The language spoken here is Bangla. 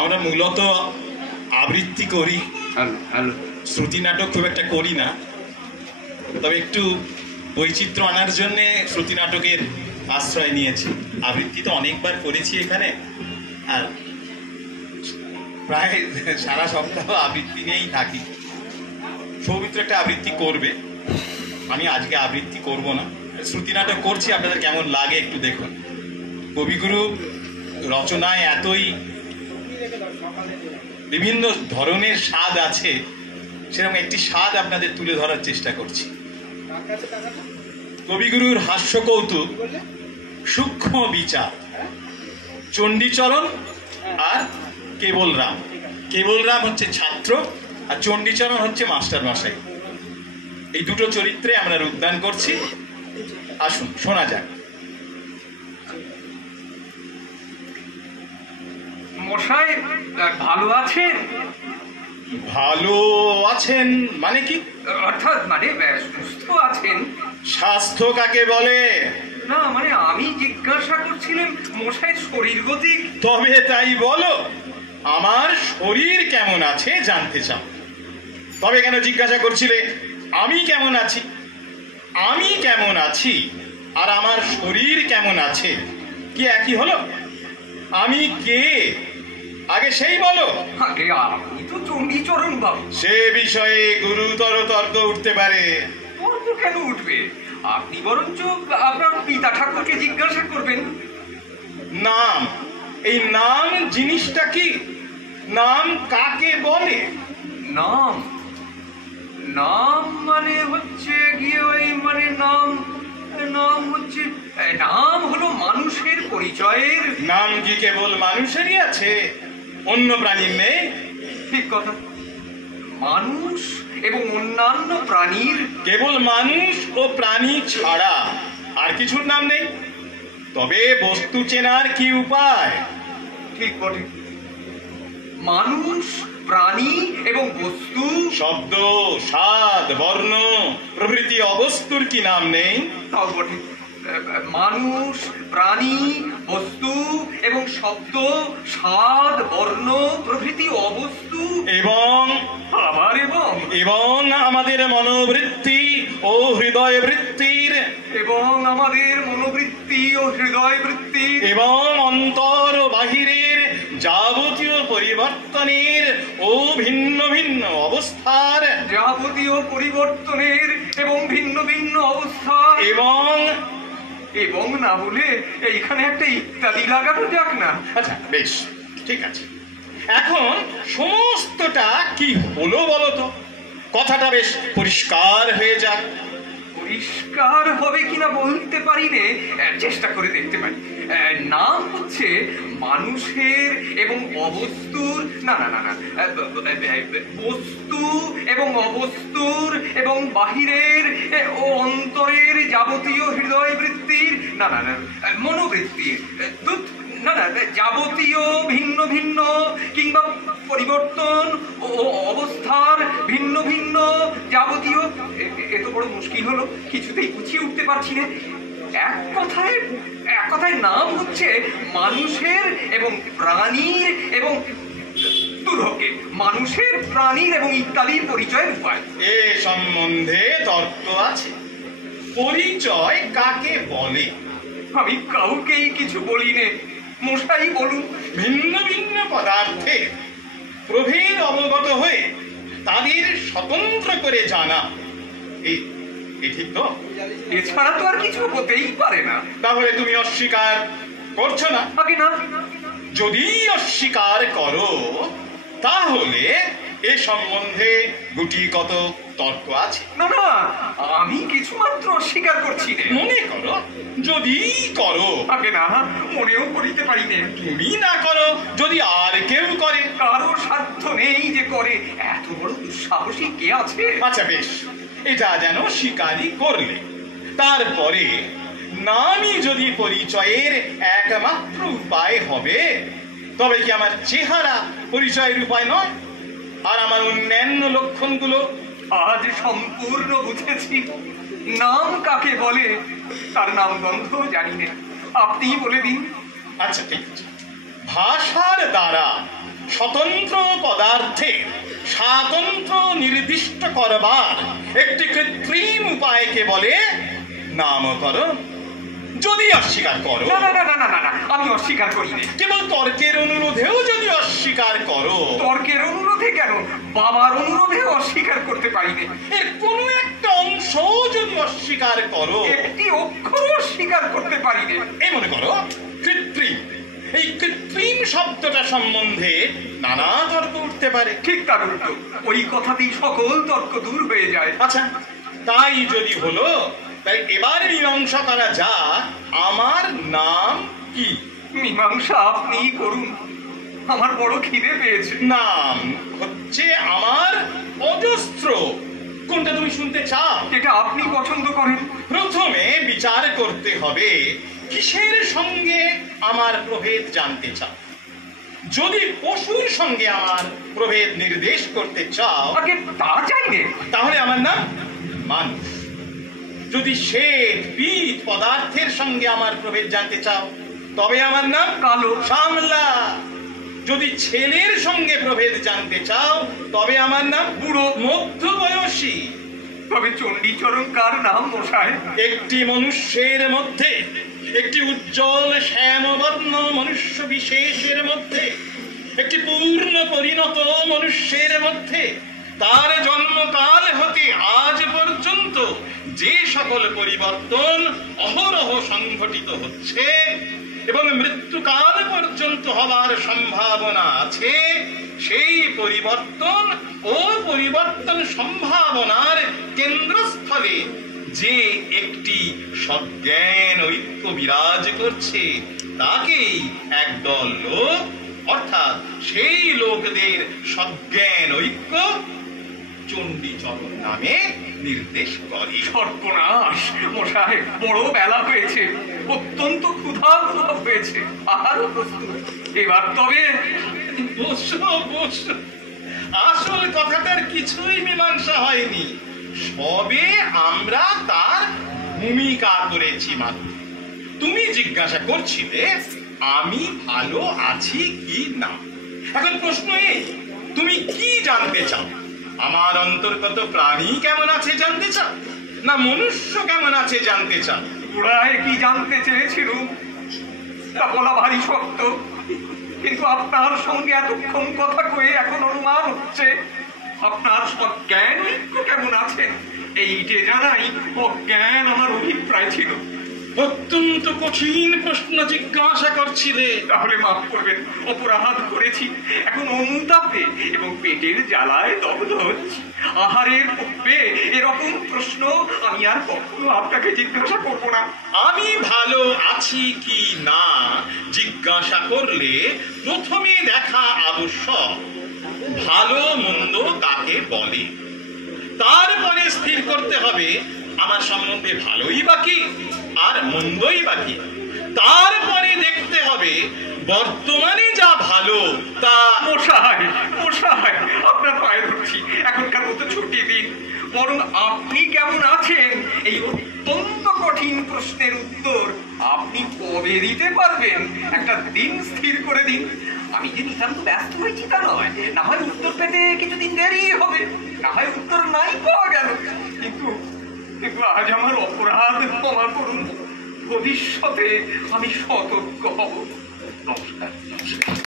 আমরা মূলত আবৃত্তি করি, শ্রুতি নাটক খুব একটা করি না, তবে একটু বৈচিত্র্য আনার জন্যে শ্রুতি নাটকের আশ্রয় নিয়েছি। আবৃত্তি তো অনেকবার করেছি এখানে, আর প্রায় সারা সপ্তাহ আবৃত্তি নিয়েই থাকি। সৌমিত্র একটা আবৃত্তি করবে, আমি আজকে আবৃত্তি করব না, শ্রুতি নাটক করছি। আপনাদের কেমন লাগে একটু দেখুন। কবিগুরু রচনায় এতই বিভিন্ন ধরনের স্বাদ আছে, সেরকম একটি স্বাদ আপনাদের তুলে ধরার চেষ্টা করছি। কবিগুরুর হাস্য কৌতুক, সূক্ষ্ম বিচার, চণ্ডীচরণ আর কেবলরাম। কেবলরাম হচ্ছে ছাত্র আর চণ্ডীচরণ হচ্ছে মাস্টার মশাই। এই দুটো চরিত্রে আমরা রূপদান করছি। আসুন শোনা যাক। মশাই ভালো আছেন? ভালো আছেন মানে কি? অর্থাৎ মানে সুস্থ আছেন। স্বাস্থ্য কাকে বলে? না মানে আমি জিজ্ঞাসা করছিলাম মশাই শরীর গতি। তবে তাই বলো, আমার শরীর কেমন আছে জানতে চাও? তবে কেন জিজ্ঞাসা করছিলে আমি কেমন আছি? আমি কেমন আছি আর আমার শরীর কেমন আছে কি একই হলো? আমি কে আগে সেই বলো। আগে আপনি তো চণ্ডীচরণ বাবু। সে বিষয়ে গুরুতর তর্ক উঠতে পারে। তর্ক কেন উঠবে? আপনি বরঞ্চ আপনার পিতা ঠাকুরকে জিজ্ঞাসা করবেন। নাম, এই নাম জিনিসটা কি? নাম কাকে বলে? নাম নাম মানে হচ্ছে গিয়ে ওই মানে নাম নাম হচ্ছে নাম হলো মানুষের পরিচয়ের। নাম কি কেবল মানুষেরই আছে, অন্য প্রাণীর নেই? ঠিক কথা। মানুষ এবং অন্যান্য প্রাণীর। কেবল মানুষ ও প্রাণী ছাড়া আর কিছুর নাম নেই। তবে বস্তু চেনার কি উপায়? ঠিক বটে। মানুষ, প্রাণী এবং বস্তু, শব্দ, স্বাদ, বর্ণ প্রভৃতি অবস্তুর কি নাম নেই? তাও বটে। মানুষ, প্রাণী, বস্তু এবং শব্দ, স্বাদ, বর্ণ প্রভৃতি অবস্তু এবং আবার এবং আমাদের মনোবৃত্তি ও হৃদয় বৃত্তির এবং আমাদের মনোবৃত্তি ও হৃদয় বৃত্তির এবং অন্তর ও বাহিরের যাবতীয় পরিবর্তনের ও ভিন্ন ভিন্ন অবস্থার যাবতীয় পরিবর্তনের এবং ভিন্ন ভিন্ন অবস্থা এবং না বলে এইখানে একটা ইত্যাদি লাগানো যাক না? আচ্ছা বেশ, ঠিক আছে। এখন সমস্তটা কি হলো বলো তো, কথাটা বেশ পরিষ্কার হয়ে যাক। পরিষ্কার হবে কিনা বলতে পারি নে, চেষ্টা করে দেখতে পারি। নাম হচ্ছে মানুষের এবং অবস্তুর, না না না না বস্তু এবং অবস্তুর এবং বাহিরের ও অন্তরের যাবতীয় হৃদয় বৃত্তির, না না না মনোবৃত্তির, না না যাবতীয় ভিন্ন ভিন্ন কিংবা পরিবর্তন ও অবস্থার ভিন্ন ভিন্ন যাবতীয়। এত বড় মুশকিল হলো, কিছুতেই গুছিয়ে উঠতে পারছি না। এক কথায় নাম হচ্ছে মানুষের এবং প্রাণীর এবং দুর্ভোগে মানুষের, প্রাণীর এবং ইত্যাদির পরিচয়ের উপায়। এ সম্বন্ধে তর্ক আছে। পরিচয় কাকে বলে? আমি কাউকেই কিছু বলি নে, মশাই বলুন। ভিন্ন ভিন্ন পদার্থে প্রভেদ অবগত হয়ে তাদের স্বতন্ত্র করে জানা, এই ঠিক তো? এছাড়া তো আর কিছু হতেই পারে না। তাহলে তুমি অস্বীকার করছো না? আগে না। যদি অস্বীকার করো তাহলে এ সম্বন্ধে গুটি কত তর্ক আছে। না না, আমি কিছু মাত্র অস্বীকার করছি না। মনে করো যদি করো। আগে না, মনেও করিতে পারি না। তুমি না করো, যদি আর কেউ করে? কারো সাধ্য নেই যে করে, এত বড় দুঃসাহসী কে আছে? আচ্ছা বেশ, এটা যেন স্বীকারই করলে। তারপরে নামই যদি পরিচয়ের একমাত্র উপায় হবে, তবে কি আমার চেহারা পরিচয়ের উপায় নয়? আর আমার অন্যান্য লক্ষণগুলো? আজ সম্পূর্ণ বুঝেছি নাম কাকে বলে। তার নাম গন্ধ জানি না, আপনি বলে দিন। আচ্ছা ঠিক আছে। ভাষার দ্বারা স্বতন্ত্র পদার্থের স্বাতন্ত্র্য নির্দিষ্ট করবার একটি কৃত্রিম উপায়কে বলে নামকরণ। যদি অস্বীকার করো, না না না না না না না, আমি অস্বীকার করি না। কেবল তর্কের অনুরোধেও যদি অস্বীকার করো, তর্কের অনুরোধে কেন, বাবার অনুরোধেও অস্বীকার করতে পারি না। এর কোনো একটা অংশ যদি অস্বীকার করো, একটি অক্ষরও অস্বীকার করতে পারি না। এই মনে করো কৃত্রিম, এই কৃত্রিম শব্দটা সম্বন্ধে নানা তর্ক উঠতে পারে। ঠিক তার উল্টো, ওই কথাতেই সকল তর্ক দূর হয়ে যায়। আচ্ছা, তাই যদি হলো, তাই এবার মীমাংসা করা যা, আমার নাম কি? মীমাংসা আপনিই করুন, আমার বড় খিদে পেয়েছে। নাম হচ্ছে আমার অজস্র। কোনটা তুমি শুনতে চাও? এটা আপনি পছন্দ করেন। প্রথমে বিচার করতে হবে কিসের সঙ্গে আমার প্রভেদ জানতে চাও। যদি পশুর সঙ্গে আমার প্রভেদ নির্দেশ করতে চাও, আগে তা চাই না। তাহলে আমার নাম মানুষ। যদি শ্বেত পিত পদার্থের সঙ্গে আমার প্রভেদ জানতে চাও, তবে আমার নাম কালো। সামলা। যদি ছেলের সঙ্গে প্রভেদ জানতে চাও, তবে আমার নাম বুড়ো মধ্যবয়সী। তবে চণ্ডীচরণ কার নাম মশাই? একটি মনুষ্যের মধ্যে, একটি উজ্জ্বল শ্যামবর্ণ মনুষ্য বিশেষের মধ্যে, একটি পূর্ণ পরিণত মনুষ্যের মধ্যে তার জন্মকাল হতে আজ পর্যন্ত যে সকল পরিবর্তন অহরহ সংঘটিত হচ্ছে এবং মৃত্যুকাল পর্যন্ত হবার সম্ভাবনা আছে, সেই পরিবর্তন ও পরিবর্তন সম্ভাবনার কেন্দ্রস্থলে যে একটি সজ্ঞান ঐক্য বিরাজ করছে, তাকেই একদল লোক, অর্থাৎ সেই লোকদের সজ্ঞান ঐক্য চণ্ডীচরণ নামে নির্দেশ করে। সর্বনাশ মশাই, বড় বেলা হয়েছে, অত্যন্ত ক্ষুধা হয়েছে, আহারও প্রস্তুত। এবার তবে বসো বসো, আসল কথাটার কিছুই মীমাংসা হয়নি, সবে আমরা তার ভূমিকা করেছি মাত্র। তুমি জিজ্ঞাসা করছিলে আমি ভালো আছি কি না। এখন প্রশ্ন এই, তুমি কি জানতে চাও? আমার অন্তর্গত প্রাণী কেমন আছে জানতে চাও, না মনুষ্য কেমন আছে জানতে চাও? গোড়ায় কি জানতে চেয়েছিল তা বলা ভারী শক্ত, কিন্তু আপনার সঙ্গে এতক্ষণ কথা কয়ে এখন অনুমান হচ্ছে আপনার সজ্ঞান ঐক্য কেমন আছে। এইটে জানাই অজ্ঞান আমার অভিপ্রায় ছিল। অত্যন্ত কঠিন প্রশ্ন জিজ্ঞাসা করছিলে। তাহলে মাফ করবেন, অপরাধ করেছি, এখন অনুতাপে এবং পেটের জ্বালায় দগ্ধ হচ্ছি। আহারের পূর্বে এরকম প্রশ্ন আমি আর কখনো আপনাকে জিজ্ঞাসা করবো না। আমি ভালো আছি কি না জিজ্ঞাসা করলে প্রথমে দেখা আবশ্যক ভালো মন্দ কাকে বলে। তারপরে স্থির করতে হবে আমার সম্বন্ধে ভালোই বাকি আর মন্দই বাকি। তারপরে দেখতে হবে বর্তমানে যা ভালো তা। মশাই মশাই, আপনার পায়ে ধরছি, এখনকার মতো ছুটি দিন। বরং আপনি কেমন আছেন এই অত্যন্ত কঠিন প্রশ্নের উত্তর আপনি কবে দিতে পারবেন একটা দিন স্থির করে দিন। আমি যে নিতান্ত ব্যস্ত হয়েছি তা নয়, না হয় উত্তর পেতে কিছুদিন দেরি হবে, না হয় উত্তর নাই পাওয়া গেল, কিন্তু আজ আমার অপরাধ ক্ষমা করুন। ভবিষ্যতে আমি সতর্ক হব। নমস্কার।